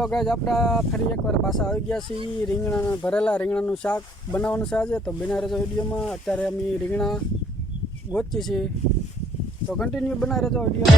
Hello guys, આપણે ફરી એકવાર પાછા આવી ગયા છીએ રીંગણાના ભરેલા રીંગણાનું શાક બનાવવાનું છે આજે. તો બના રહેજો વિડીયોમાં. અત્યારે અમે રીંગણા ગોચીએ છીએ, તો કન્ટિન્યુ બનાવી રહેજો વિડીયો.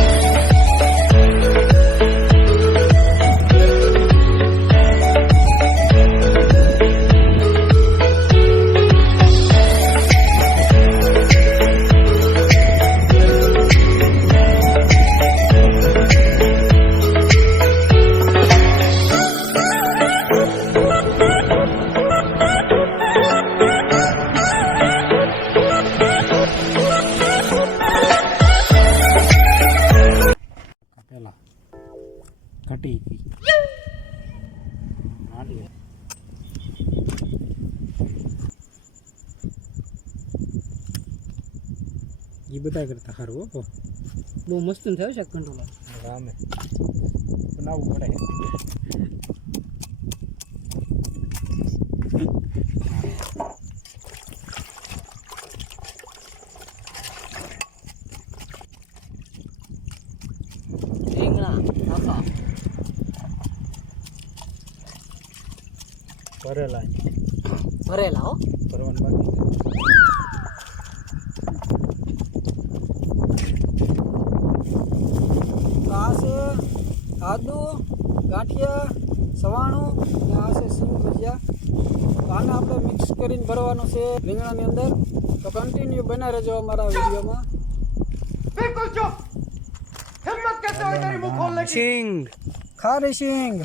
घटी थी ये बता करता खर वो बहु मस्त थे शाक कंट्रोल राम है बनावू पड़े રીંગણા આખા ભરેલા ભરેલા હો ભરવાનું બાકી આ છે આદુ ગાંઠિયા સવાણું અને આ છે સિંગ ભજીયા. તો આને આપણે મિક્સ કરીને ભરવાનું છે રીંગણાની અંદર. તો કન્ટિન્યુ બના રહેજો અમારા વિડીયોમાં. બિલકુલ ચૂપ, હિમ્મત कैसे हो तेरी मुंह खोलने की. सिंग खारी सिंग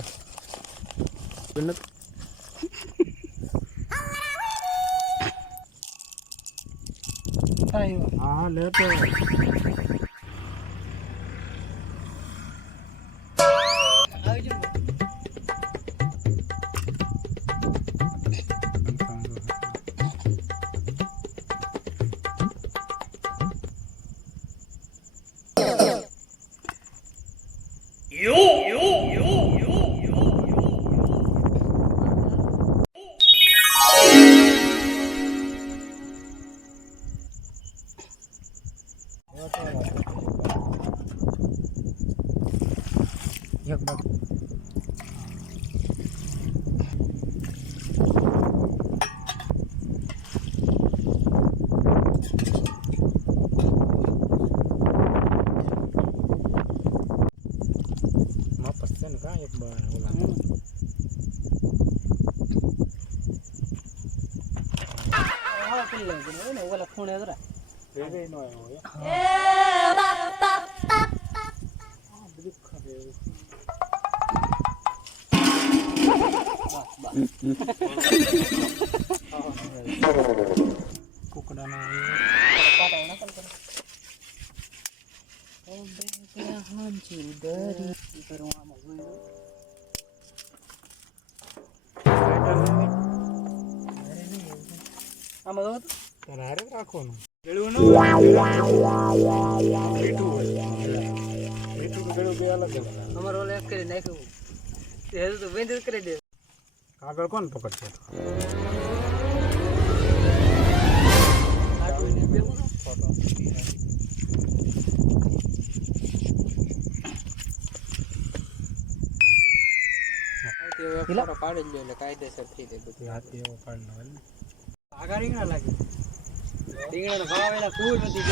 हाँ ले तो एक बात वापस से ना एक बार बोला हां कर ले ना वाला फोन है जरा रे नो है कुकड़ा कागल कौन पकड़ते कायदेसर थी आगा રીંગણા લાગે રીંગણાનો ભાવ એલા ફૂલ નથી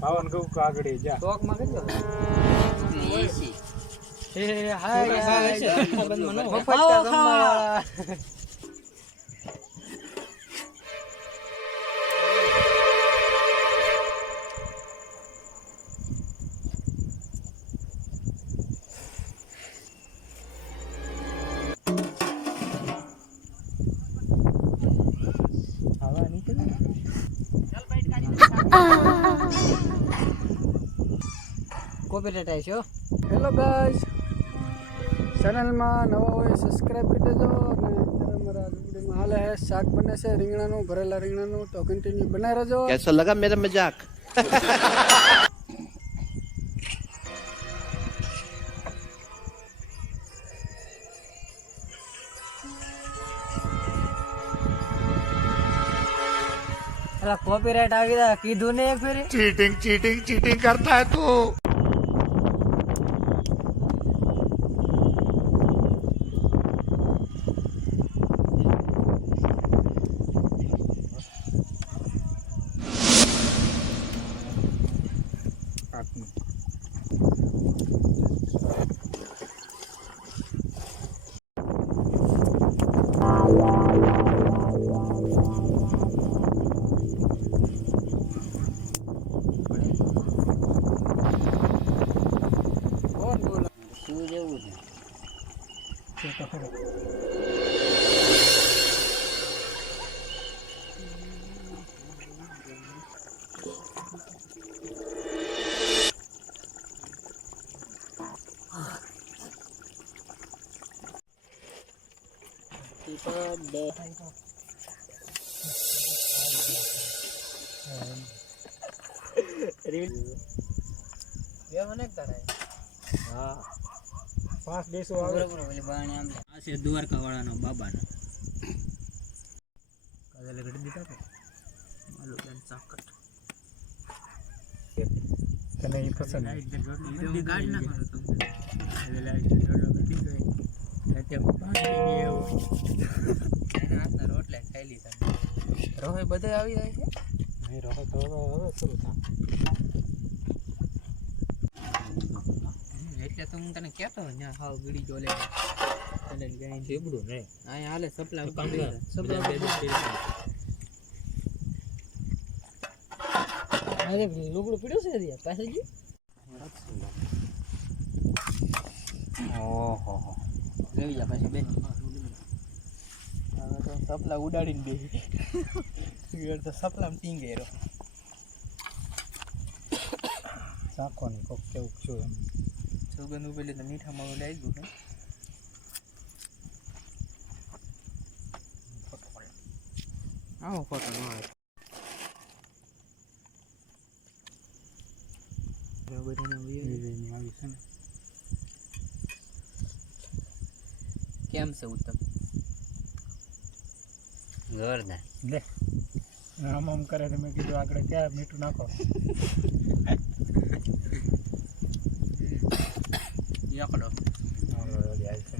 પાવન કહું કાગડી જા શોક માં કરજો હે હાય બંધ મનો મફત જમવા કોપીરાઇટ આવી છે. હેલો ગાઈસ, ચેનલમાં નવા હોય સબસ્ક્રાઈબ કરી દેજો. અને અત્યારે અમારા વિડીયોમાં હાલે છે શાક બને છે રીંગણાનું, ભરેલા રીંગણાનું. તો કન્ટિન્યુ બનાવી રહેજો. कैसा लगा मेरा मजाक? આપણા કોપીરાઇટ આવી ગયા કીધું ને એક ફેરી चीटिंग चीटिंग चीटिंग करता है तू કોણ બોલે શું જેવું છે છે તો ખરો. હા 5 દેશો આવે. બરોબર ઓલી બાણી આમ આ છે દ્વારકા વાળાનો બાબાનો કાલે ઘડી દીધા કે આલુ બેન સાકર તને ઈ પસંદ લાઈટ ગાડી નાખો તમે એટલે લાઈટ થોડો ઘટી ગઈ એટલે પાણી ની એવો આના રોટલા ખાઈ લીધા રોહે બધે આવી જાય છે નહીં રહો તો હવે શરૂ થાય. એટલે તો હું તને કહેતો ત્યાં હાવ ગીડી જોલે અને જાય ઝીબડું ને અહીંયા હાલે સપલા અરે લુગડું પીડ્યું છે રે પાસે જી ઓહો લેવી જા પાસે બેન હવે તો સપલા ઉડાડીને બેસી યાર તો સપલામાં ટીંગે રો ચાખવાની કોક કેવું છું એમ સુગંધ પેલી તો મીઠા મારું લાગ્યું ને આવો ફોટો ન આવે આવી છે ને કેમ છે ઉત્તમ જોરદાર લે આમ કરે તો મેં કીધું આગળ ક્યાં મીઠું નાખો યાકડો આવી છે